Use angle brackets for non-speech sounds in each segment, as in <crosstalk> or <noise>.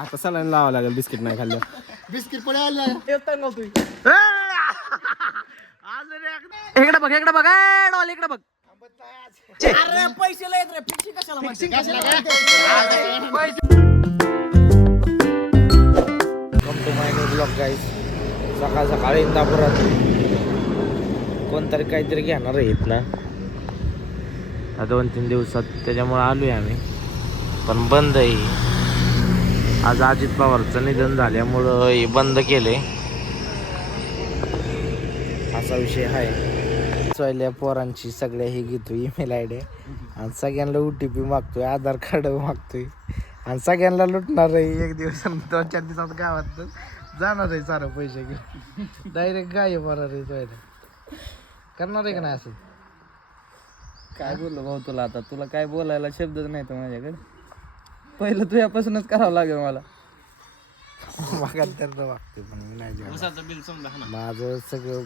आता सलाईन लावावं लागेल बिस्किट नाही खाल्लं. बिस्किट पडे आले इकडे बघ इकडे बघ. ए, डॉल इकडे बघ. Come to my new vlog guys सकाळ सकाळी इंदापुरात. कोणतरी काहीतरी घेणार आहेत ना आता दोन तीन दिवसात. त्याच्यामुळे आलोय आम्ही. पण बंद आहे. आज अजित पवारचं निधन झाल्यामुळं हे बंद केले असा विषय आहे. सोयल्या पोरांची सगळ्या हे घेतो ईमेल आय डी. आणि सगळ्यांना ओ टी पी मागतोय आधार कार्ड मागतोय. आणि सगळ्यांना लुटणार आहे एक दिवस दोन चार दिवसात गावात. जाणार आहे सारं पैसे घेऊन. डायरेक्ट गाय मारणार आहे सोयला करणार आहे का नाही असं? काय बोललो भाऊ तुला आता? तुला काय बोलायला शब्दच नाही तर माझ्याकडे. पहिलं तुझ्यापासूनच करावं लागेल मला. मागायला तर वागते पण मी नाही जेवणार. माझं सगळं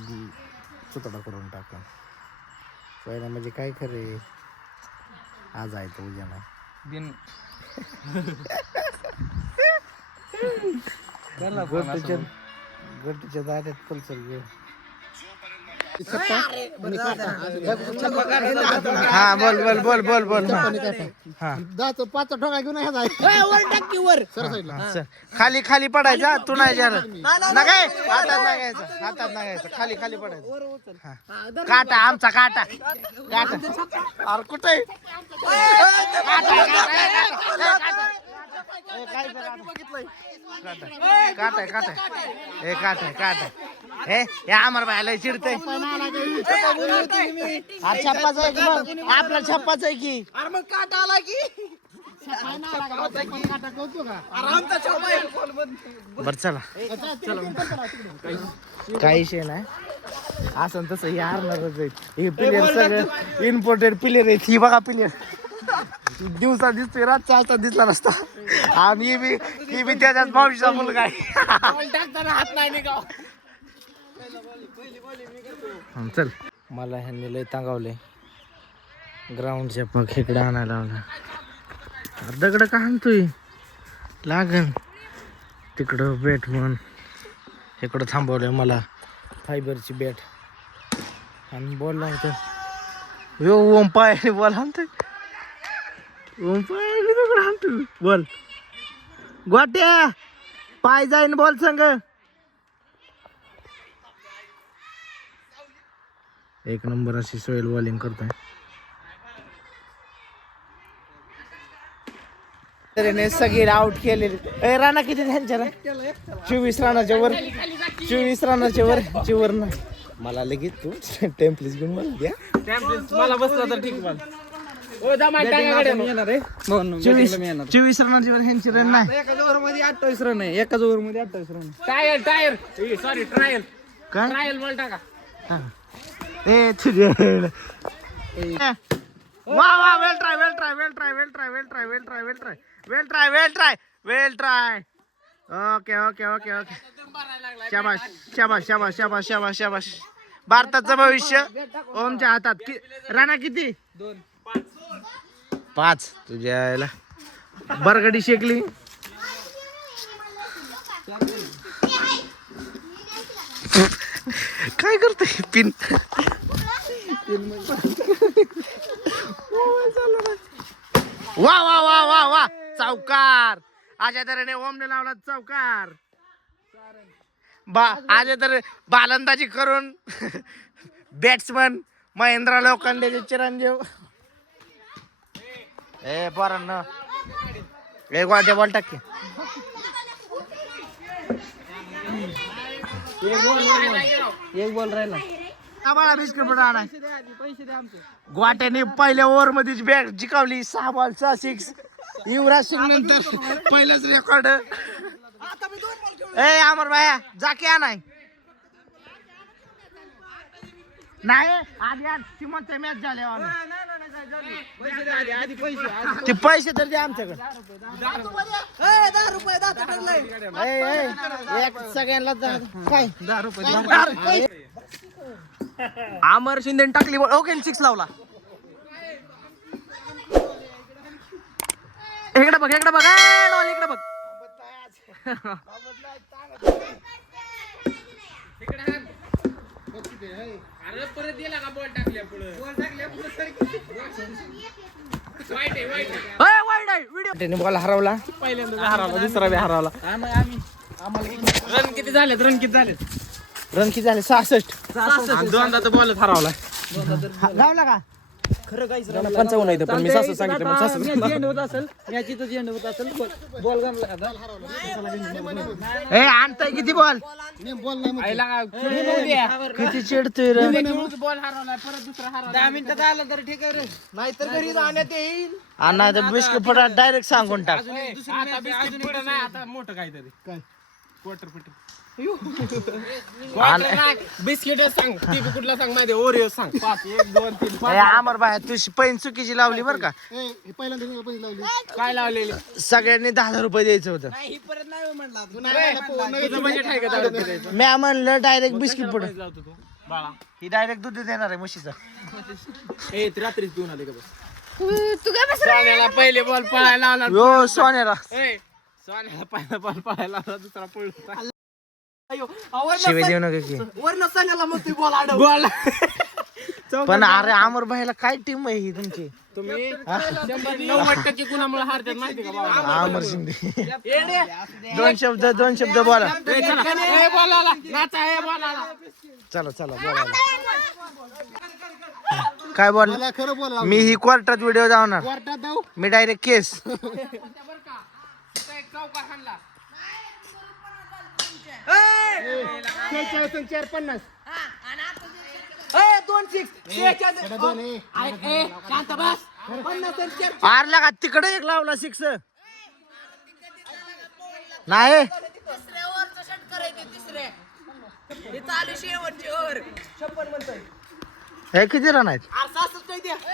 सुतडा करून टाका सोयला म्हणजे काय खरे? आज आहे तो उद्या नाही. बिन <laughs> गोटूच्या गोटूच्या दाड्यात पल्सर घेऊ हा बोल बोल बोल बोल बोल. दाच पाच ठोका घेऊन ह्या जाय सर साईडला. चल. खाली खाली पडायचा तू नाही जाणार. नगाय हातात नागायचं हातात नागायचं खाली खाली पडायचं. हा. काटा आमचा काटा. काटा. अरे कुठे? आहे? काटा, काटा, काट काटा. ए, काय बरं, काटा. काटा आहे, काटा आहे. ए काटा आहे, काटा आहे. हे हे अमर भायला चिडतंय छप्पाच आहे की मग आपला छप्पाच आहे की बर चला काही विषय नाही असं तसं हे हारणारच आहे हे प्लेयर सगळं इम्पोर्टेड प्लेयर आहे ही बघा प्लेयर दिवसा दिसतोय रात चालता दिसला नसता. आम्ही बी ही बी त्याच्यात मावशीचा मुलगा आहे. हं, चल. मला ह्यांनी लय तांगावले. ग्राउंडच्या पग इकडे आणायला लावला. दगड का आणतोय? लागन. तिकडं बॅट म्हण. इकडं थांबवलंय मला. फायबरची बॅट आणि बॉल लावतो यो ओम पाय बॉल आणतोय. आणतोय बॉल. गोट्या. पाय जाईन बॉल संग. एक नंबर अशी सोयल बॉलिंग करतोय. त्याने सगळे आउट केलेले. ए, राणा किती त्यांच्या चोवीस रानाच्या वर. चोवीस रानाच्या वर. चिवर ना मला लगेच तू <laughs> टेम्पलेट घेऊन मला द्या मला बसला तर ठीक आहे चोवीस वर ह्यांची रन नाही. एकाच ओव्हरमध्ये अठ्ठावीस रन आहे. एकाच ओव्हरमध्ये अठ्ठावीस run tyre tyre sorry trial काय? ट्रायल बॉल टाका. ए तुझे वा वा well try well try well try well try well try well try well try well try well try well try okay okay okay okay शाबाश शाबाश शाबाश शाबाश शाबाश शाबाश. भारताचं भविष्य ओमच्या हातात. कि राणा किती? दोन पाच. तुझ्या यायला. बरगडी शेकली. काय करतोय पिन. वा वा वा वा वा. चौकार. अशा तऱ्हेने ओमने लावला चौकार. बा अशा तर बालंदाजी करून. <laughs> बॅट्समन महेंद्र लोखंडेचे चिरंजीव. ए पोरांनो. ए गोट्या बॉल टाक. एक बॉल राहिला. आम्हाला बिस्किट गोट्याने पहिल्या ओव्हर मध्येच बॅट जिकावली सहा बॉल सहा सिक्स युवराज सिंग नंतर पहिलंच रेकॉर्ड ए अमर भाया जाके आणाय. नाही आधी आज सिमनचा मॅच आधी ते पैसे तर द्या आमच्याकडे. दहा रुपये दहा ठरलंय ए, ए, एक सगळ्यांना दहा- काय? दहा रुपये आमर शिंदे टाकली ओके सिक्स लावला. इकडे बघ इकडे बघ. ए, डॉल इकडे बघ. अरे परत दिला का बॉल टाकल्या पुढे बॉल टाकल्या वाईट आहे वाईट आहे. त्याने बॉल हरवला. पहिल्यांदा हरवला. दुसरा बी हरवला. रन किती? झालेत रन किती झालेत? रन किती झाले? सहासष्ट. दोनदा तर बॉलच हरवला गावला का? पंचावन्न आहे पण मी सासू सांगितलं पण सासू एंड होत असेल मॅच इथंच एंड होत असेल बॉल गणला आता. ए आणताय किती बॉल? बॉल नाही. किती चिडतोय रे? बॉल हरवलाय परत दुसरा हरवला दहा मिनिटात आलं तर ठीक आहे रे. नाहीतर घरी जाण्यात येईल. आणि तर बिस्किट फटा डायरेक्ट सांगून टाक. आता बिस्किट पुढं नाही आता मोठं काहीतरी. काय? क्वार्टर पिटर बिस्किट सांग ती कुठला सांग माहिती ओरिओ सांग पाच एक दोन तीन ए, पाच अमर भाई तू पैन चुकीची लावली बर का हे पहिल्यांदा पैसे लावली काय लावलेले सगळ्यांनी दहा हजार रुपये द्यायचं होतं ही परत नाही म्हणला तू आला, तुझं? मी म्हणलं डायरेक्ट बिस्किट पुढे लावतो तू बाळा ही डायरेक्ट दूध देणार आहे म्हशीचं ए ती रात्रीच पिऊन आले का बस सोन्याला पहिले बॉल पळायला यो सोन्याला ए, सोन्याला पहिला बॉल पळायला लावला दुसरा पळून शिवे देऊ नका की. वरनं सांगायला मग तू बॉल आडव. बॉल. पण अरे अमर भाईला काय टीम आहे ही तुमची? तुम्ही? शंभर नव्वद टक्के कुणामुळे हारतात माहिती का बाबा? अमर शिंदे. दोन शब्द दोन शब्द बोला. ए, चला. ए, नाचा ए चला चला बोला. काय बोल मला खरं बोला मी ही कोर्टात व्हिडिओ कोर्टात जाऊ? मी डायरेक्ट केस <laughs> चार पन्नास दोन ए. आरला का? तिकडे एक लावला सिक्स नाही. तिसऱ्यावरचं षट करायचे तिसरे? हे चालू शेवटची ओव्हर. छप्पन म्हणतोय. हे किती रन आहेत?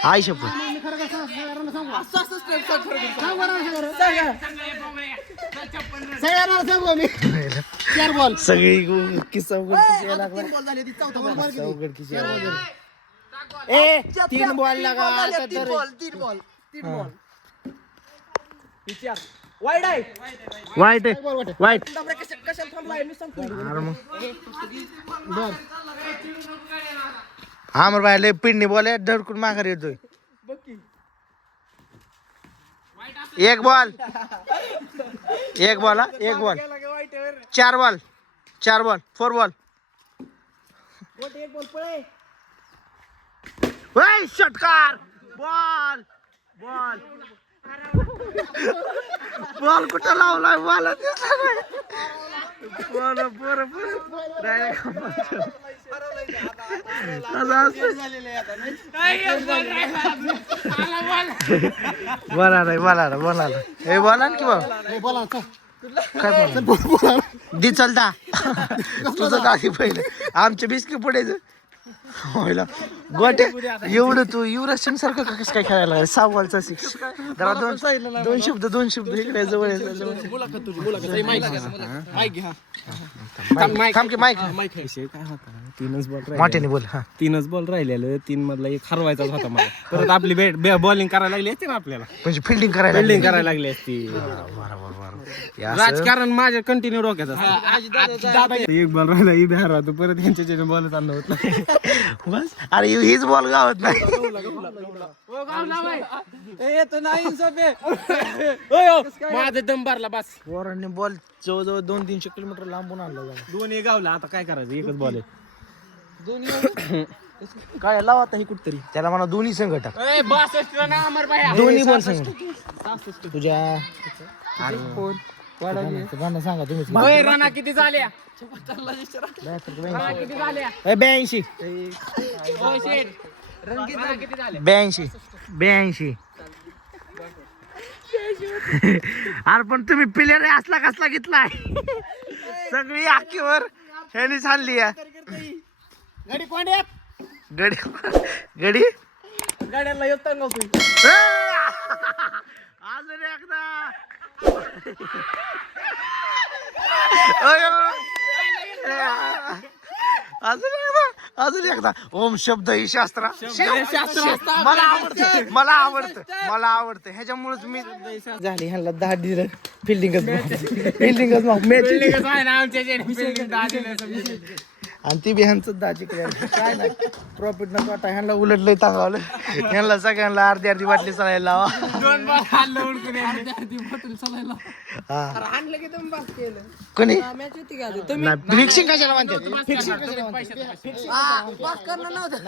आई बरं सगळं सगळ्यांना सांगू मी चार बॉल. सगळी किस्सा लागला. ए तीन बॉल लागा तीन बॉल तीन बॉल तीन बॉल. वाईट आहे. वाईट कशा कशाला थांबलाय? मी सांगतो. अमर भाई लय पिंडी बॉल धडकून माघार येतोय. एक बॉल. एक बॉल हा? एक बॉल. चार बॉल. चार बॉल. Four ball. वय षटकार. बॉल. बॉल. बॉल कुठं लावलाय? बॉल बॉल बरं <laughs> बोला <laughs> नाही? बोला. ना बोला ना हे बोला ना की बाबा. काय बोला दी चलता <laughs> तुझं दाखी पहिले. आमच्या बिस्किट पुढेच होयला गोटे? एवढं तू युवराज सिंग सारखं का कसं काय खेळायला लागला सहा बॉलचा सिक्स जरा दोन दोन शब्द दोन शब्द इकडे जवळ आहे, जवळ. आहे. थांब की माईक. विषय काय होता? तीनच बॉल मोठ्याने बोल हा. तीनच बॉल राहिलेलं तीन मधला एक हरवायचाच होता मला. परत आपली बॅट बॉलिंग करायला लागली असते ना आपल्याला. म्हणजे फिल्डिंग करायला फिल्डिंग करायला लागली असती. बरोबर बरोबर असं- राजकारण माझ्या कंटिन्यू डोक्यात असतं. एक बॉल राहिला इथे हरवतो परत यांच्या बॉल आणलं होत. नाही <laughs> बस. अरे हीच बॉल गावत नाही. येतो नाही सोपे माझं दम भरला बस. पोरांनी बॉल जवळजवळ दोन तीनशे किलोमीटर लांबून आणला जागा. दोन्ही गावला आता काय करायचं? एकच बॉल आहे. काय लावा आता ही कुठतरी. त्याला म्हणा दोन्ही संघ टाक ए, बासष्ट रन आहे अमर भाई दोन्ही बॉल संघ तुझ्या सांगा तुम्ही किती झाल्या? रना किती झाल्या? ब्याऐंशी किती झाल्या? ब्याऐंशी. ब्याऐंशी अरे पण तुम्ही प्लेअर असला कसला घेतलाय? सगळी आखीवर ह्यानीच आणली आहे गाडी कोंड्यात. गडी गडी? तुम्ही ए! अजून एकदा. अजून एकदा. अजून एकदा ओम शब्द ही शास्त्रा. मला आवडतं. मला आवडतं. मला आवडतं. ह्याच्यामुळेच मी झाली ह्याला दहा दिलं फिल्डिंगच फिल्डिंगच मग. आणि ती बी ह्यांचं दाजी काय नाही. प्रॉफिट न वाटा ह्यांना उलट लय टाकावलं ह्यांना सगळ्यांना अर्धी अर्धी बाटली चालायला लावा. हा. आणलं की तुम्ही बाग केलं? कोणी? मॅच होती का नाही फिक्सिंग कशाला म्हणतात फिक्सिंग कशाला म्हणतात बाग करणं नव्हतं.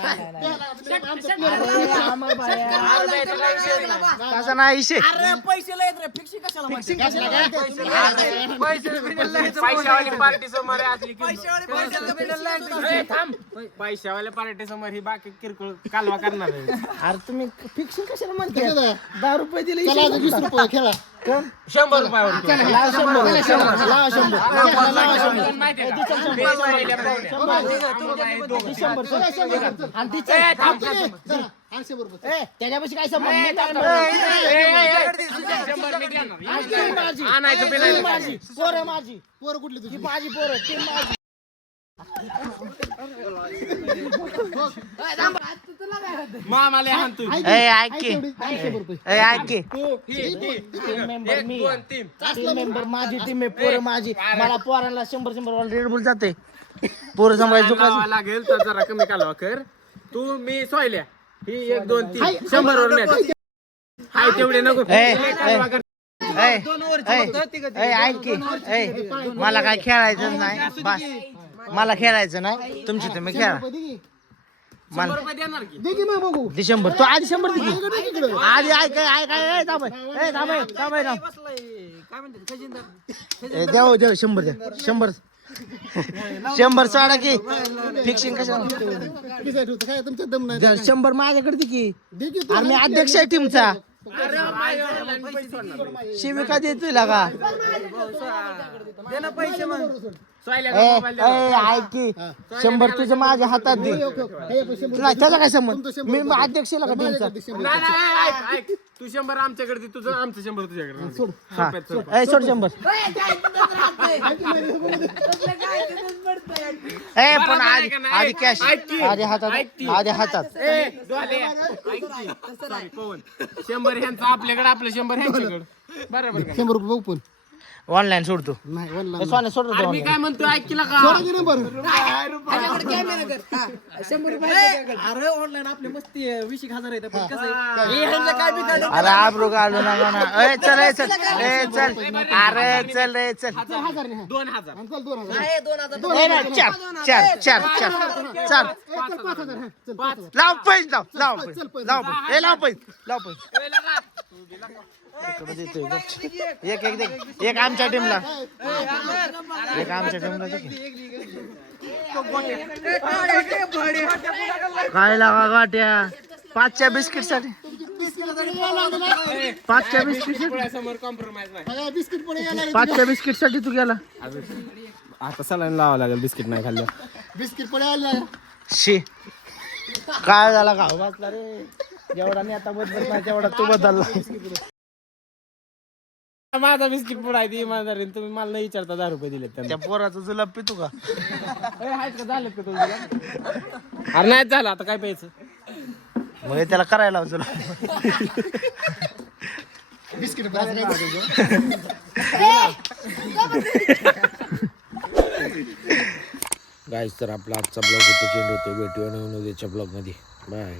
तसा नाही इशे अरे पैसे लय रे. फिक्सिंग कशाला पैशावाली पार्टी समोर आहे असली की- पैशावाले पैशाचं बिडल ए, थांब पैशावाल्या पार्टी समोर ही बाकी किरकोळ कालवा करणार आहे. अरे तुम्ही फिक्सिंग कशाला म्हणतात दहा रुपये दिले चला आता वीस रुपये खेळा. शंभर रुपयावर लावा शंभर. लावा शंभर. लावा शंभर. आणि तिचं? चला रुपये. ए, त्याच्यापाशी काय संबंध? नाही काय माझी. आणायचं पोरं माझी. पोरं कुठली तुझी? माझी पोरं ती माझी. मेंबर माझी टीम आहे पोरं माझी मला पोरांना शंभर शंभर रेड बुल जाते पोरं सांभाळायचं लावावं लागेल तर जरा कमी कालवा कर तू मी सोयल्या ही एक दोन तीन शंभर वर. हाय तेवढे नको ऐक की मला काय खेळायचं नाही. बस. मला खेळायचं नाही. तुमची तुम्ही खेळा. मला दे की मग बघू. दे शंभर. तू आधी शंभर दे की. आधी ऐक ऐक ऐक थांब ए थांब थांब थांब काय म्हणतात खजिनदार ए, द्या हो, द्या हो, शंभर द्या शंभर. शंभर सोडा की. फिक्सिंग द्या, शंभर माझ्याकडे दे की. दे की तू अरे मी अध्यक्ष आहे टीमचा. शिविका देतोय ना पैसे मग. की शंभर तुझ्या माझ्या हातात दे. नाही त्याचा काय संबंध मी मग अध्यक्ष आहे का टीमचा माझ्याकडे शंभर नाही, नाही, ऐक, ऐक. तू शंभर आमच्याकडे दे, तुझं आमचं शंभर तुझ्याकडे हा सोड. शंभर. ए पण आधी आधी कॅश. आधी हातात. आधी हातात. शंभर ह्यांचं आपल्याकडे आपलं शंभर ह्यांच्याकडे. बरोबर? शंभर रुपये बघू पण. ऑनलाईन सोडतो. नाही सोड मी काय म्हणतो ऐक केला का रुपये. अरे ऑनलाईन आपली मस्ती आहे, वीस एक हजार आहेत पण कसं आहे, हे. ह्यांचं काय अरे आबरू घालू नका ना. ए चल ए चल. ए चल. अरे चल रे चल. हजार नाही दोन हजार. चल दोन हजार. दोन हजार ए, नाही, चार चार चार चार चार ए, चल पाच हजार. हा, चल पाच हजार. लाव पैसे लाव लाव पैसे. लाव पैसे. ए लाव पैसे लाव पैसे. इकडे देतोय बघ. एक एक दे. एक आमच्या टीमला. एक आमच्या टीमला. काय लावा गाट्या. पाचच्या बिस्किटसाठी पाचच्या बिस्किट पाचच्या बिस्किटसाठी तू गेला. आता सलाईन लावावं लागेल बिस्किट नाही खाल्लं. बिस्किट यायला शी. काय झाला? का वाचला रे. जेवढा मी आता बदलत नाही तेवढा तू बदलला. माझा बिस्किट पुढे ती इमानदारीने तुम्ही मला नाही विचारता दहा रुपये दिले त्यांना. त्या पोराचं जुलाब पितो का? ए, आहेत का झालं का तुझं? अरे नाही झालं आता काय प्यायचं? मग हे त्याला करायला लाव तुला बिस्किट गाईस तर आपला आजचा ब्लॉग इथे चेंज होतो भेटूया नवीन उद्याच्या ब्लॉगमध्ये बाय